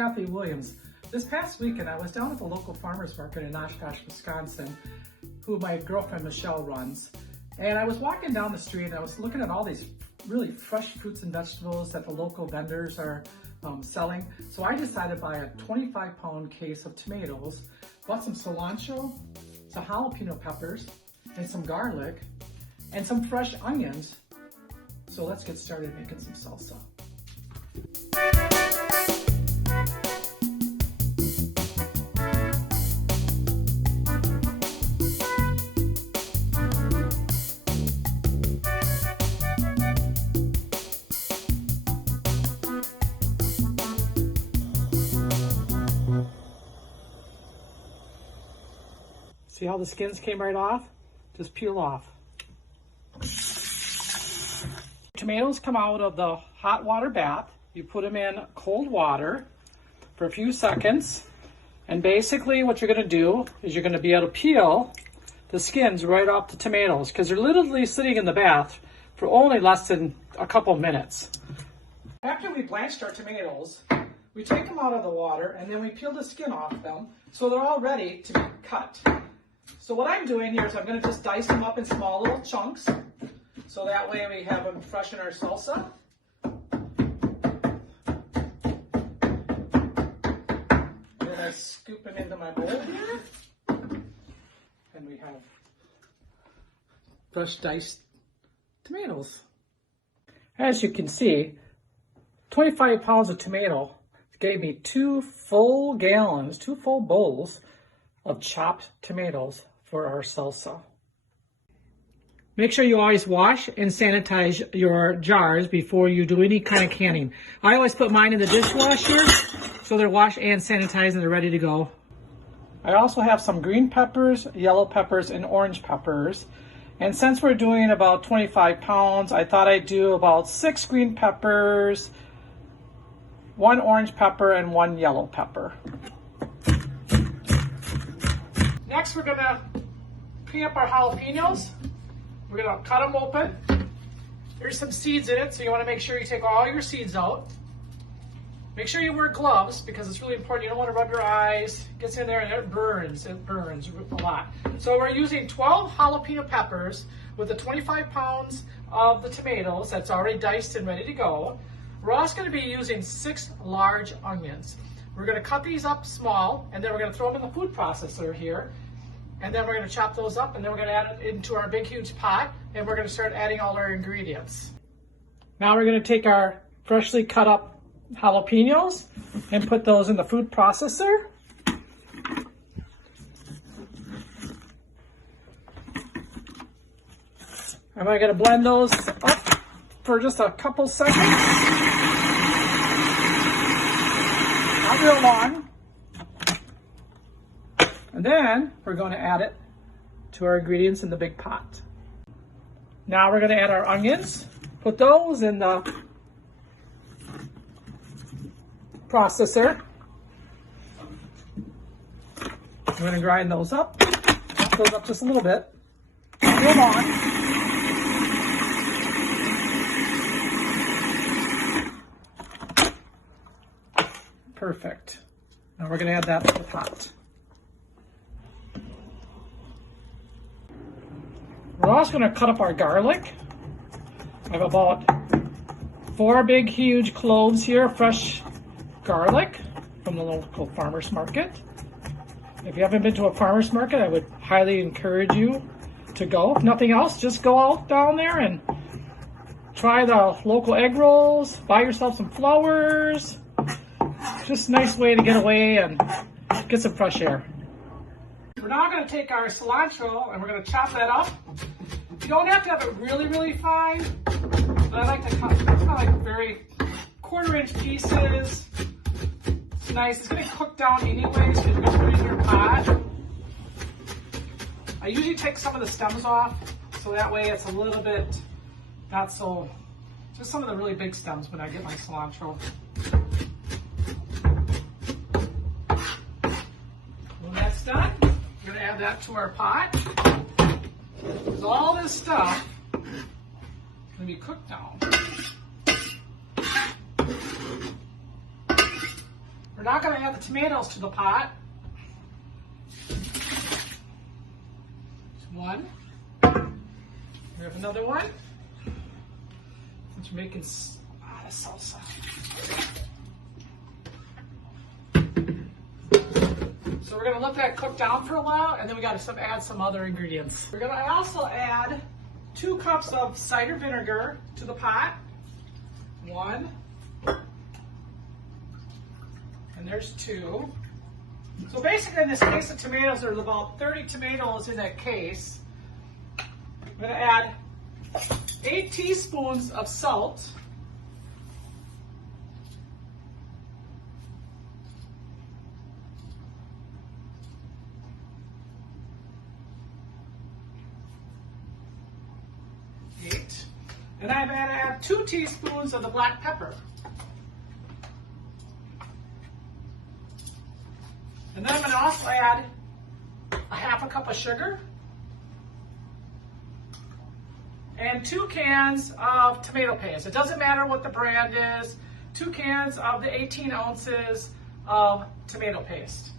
Kathy Williams. This past weekend I was down at the local farmers market in Oshkosh, Wisconsin, who my girlfriend Michelle runs. And I was walking down the street and I was looking at all these really fresh fruits and vegetables that the local vendors are selling. So I decided to buy a 25-pound case of tomatoes, bought some cilantro, some jalapeno peppers, and some garlic, and some fresh onions. So let's get started making some salsa. See how the skins came right off? Just peel off. Tomatoes come out of the hot water bath. You put them in cold water for a few seconds. And basically what you're gonna do is you're gonna be able to peel the skins right off the tomatoes because they're literally sitting in the bath for only less than a couple minutes. After we blanched our tomatoes, we take them out of the water and then we peel the skin off them so they're all ready to be cut. So what I'm doing here is I'm going to just dice them up in small little chunks, so that way we have them fresh in our salsa. Then I scoop them into my bowl here, and we have fresh diced tomatoes. As you can see, 25 pounds of tomato gave me 2 full gallons, 2 full bowls of chopped tomatoes for our salsa. Make sure you always wash and sanitize your jars before you do any kind of canning. I always put mine in the dishwasher so they're washed and sanitized and they're ready to go. I also have some green peppers, yellow peppers, and orange peppers. And since we're doing about 25 pounds, I thought I'd do about 6 green peppers, 1 orange pepper, and 1 yellow pepper. Next, we're gonna clean up our jalapenos. We're gonna cut them open. There's some seeds in it, so you wanna make sure you take all your seeds out. Make sure you wear gloves because it's really important. You don't wanna rub your eyes. It gets in there and it burns a lot. So we're using 12 jalapeno peppers with the 25 pounds of the tomatoes that's already diced and ready to go. We're also gonna be using 6 large onions. We're gonna cut these up small, and then we're gonna throw them in the food processor here. And then we're gonna chop those up, and then we're gonna add it into our big, huge pot, and we're gonna start adding all our ingredients. Now we're gonna take our freshly cut up jalapenos and put those in the food processor. And we're gonna blend those up for just a couple seconds. Not real long. And then we're going to add it to our ingredients in the big pot. Now we're going to add our onions. Put those in the processor. I'm going to grind those up. Chop those up just a little bit. Not real long. Perfect. Now we're going to add that to the pot. We're also going to cut up our garlic. I have about 4 big, huge cloves here, fresh garlic from the local farmer's market. If you haven't been to a farmer's market, I would highly encourage you to go. If nothing else, just go out down there and try the local egg rolls, buy yourself some flowers. Just a nice way to get away and get some fresh air. We're now going to take our cilantro and we're going to chop that up. You don't have to have it really, really fine, but I like to cut it kind of like very 1/4 inch pieces. It's nice. It's going to cook down anyway, so you're going to put it in your pot. I usually take some of the stems off, so that way it's a little bit not so, just some of the really big stems when I get my cilantro. When that's done, we're going to add that to our pot. Because all this stuff is going to be cooked now. We're now going to add the tomatoes to the pot. One. We have another one. Since we're making the salsa. So we're going to let that cook down for a while, and then we got to add some other ingredients. We're going to also add 2 cups of cider vinegar to the pot. 1. And there's 2. So basically in this case of tomatoes, there's about 30 tomatoes in that case. I'm going to add 8 teaspoons of salt. And I'm going to add 2 teaspoons of the black pepper. And then I'm going to also add a half a cup of sugar and 2 cans of tomato paste. It doesn't matter what the brand is. 2 cans of the 18 ounces of tomato paste.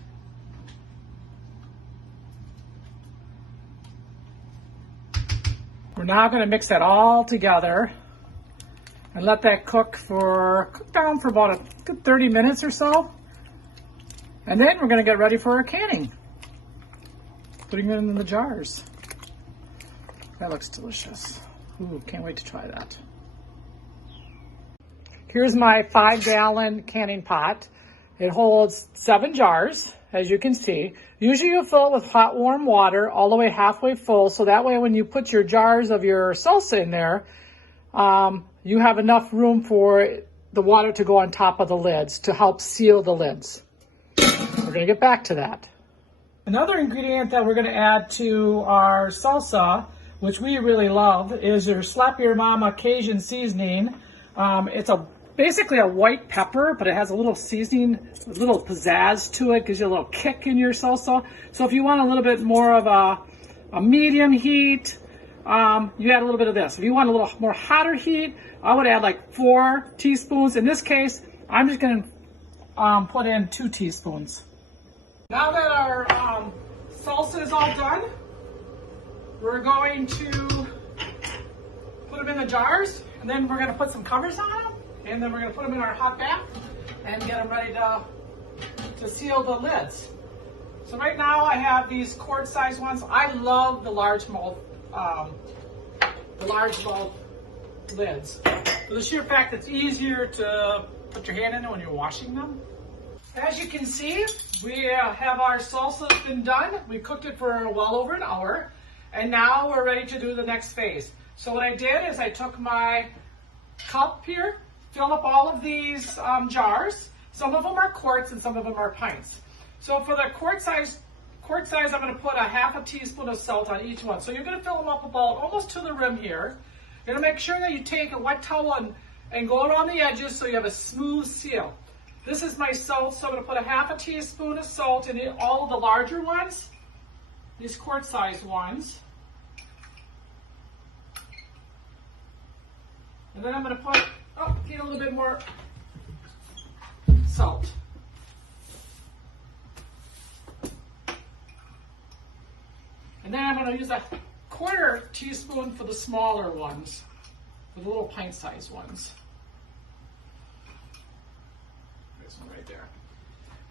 We're now going to mix that all together and let that cook down for about a good 30 minutes or so. And then we're going to get ready for our canning. Putting it in the jars. That looks delicious. Ooh, can't wait to try that. Here's my 5-gallon canning pot. It holds 7 jars, as you can see. Usually you fill it with hot, warm water all the way halfway full, so that way when you put your jars of your salsa in there, you have enough room for the water to go on top of the lids to help seal the lids. We're going to get back to that. Another ingredient that we're going to add to our salsa, which we really love, is your Slap Your Mama Cajun seasoning. It's basically a white pepper, but it has a little seasoning, a little pizzazz to it, gives you a little kick in your salsa. So if you want a little bit more of a medium heat, you add a little bit of this. If you want a little more hotter heat, I would add like 4 teaspoons. In this case, I'm just going to put in 2 teaspoons. Now that our salsa is all done, we're going to put them in the jars, and then we're going to put some covers on them. And then we're going to put them in our hot bath and get them ready to seal the lids. So right now I have these quart-sized ones. I love the large mouth lids. For the sheer fact it's easier to put your hand in it when you're washing them. As you can see, we have our salsa been done. We cooked it for well over an hour. And now we're ready to do the next phase. So what I did is I took my cup here, filled up all of these jars. Some of them are quarts and some of them are pints. So for the quart size, I'm going to put a half a teaspoon of salt on each one. So you're going to fill them up about almost to the rim here. You're going to make sure that you take a wet towel and go around the edges so you have a smooth seal. This is my salt, so I'm going to put a half a teaspoon of salt in all of the larger ones, these quart-sized ones. And then I'm going to put, get a little bit more salt. And then I'm going to use a quarter teaspoon for the smaller ones, for the little pint-sized ones. This one right there.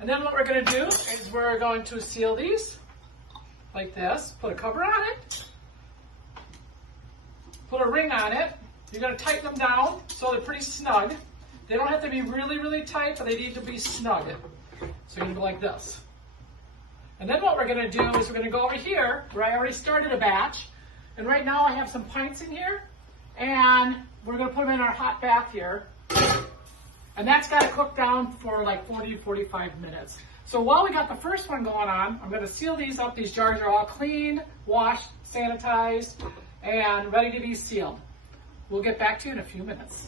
And then what we're going to do is we're going to seal these like this, put a cover on it, put a ring on it. You're going to tighten them down so they're pretty snug. They don't have to be really, really tight, but they need to be snug. So you're going to go like this. And then what we're going to do is we're going to go over here where I already started a batch. And right now I have some pints in here. And we're going to put them in our hot bath here. And that's got to cook down for like 40 to 45 minutes. So while we got the first one going on, I'm going to seal these up. These jars are all clean, washed, sanitized, and ready to be sealed. We'll get back to you in a few minutes.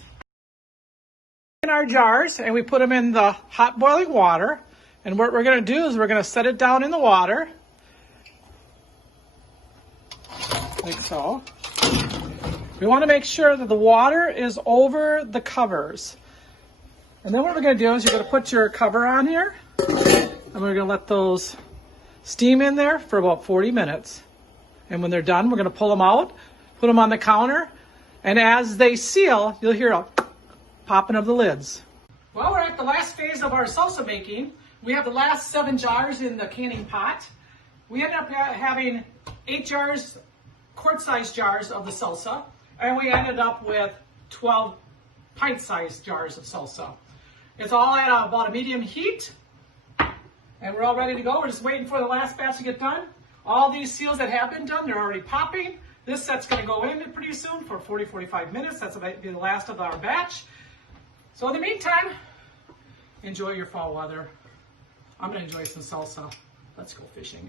In our jars, and we put them in the hot boiling water. And what we're going to do is we're going to set it down in the water, like so. We want to make sure that the water is over the covers. And then what we're going to do is you're going to put your cover on here. And we're gonna let those steam in there for about 40 minutes. And when they're done, we're gonna pull them out, put them on the counter, and as they seal, you'll hear a popping of the lids. Well, we're at the last phase of our salsa making. We have the last 7 jars in the canning pot. We ended up having 8 jars, quart-sized jars of the salsa, and we ended up with 12 pint-sized jars of salsa. It's all at about a medium heat, and we're all ready to go. We're just waiting for the last batch to get done. All these seals that have been done, they're already popping. This set's gonna go in pretty soon for 40-45 minutes. That's about the last of our batch. So in the meantime, enjoy your fall weather. I'm gonna enjoy some salsa. Let's go fishing.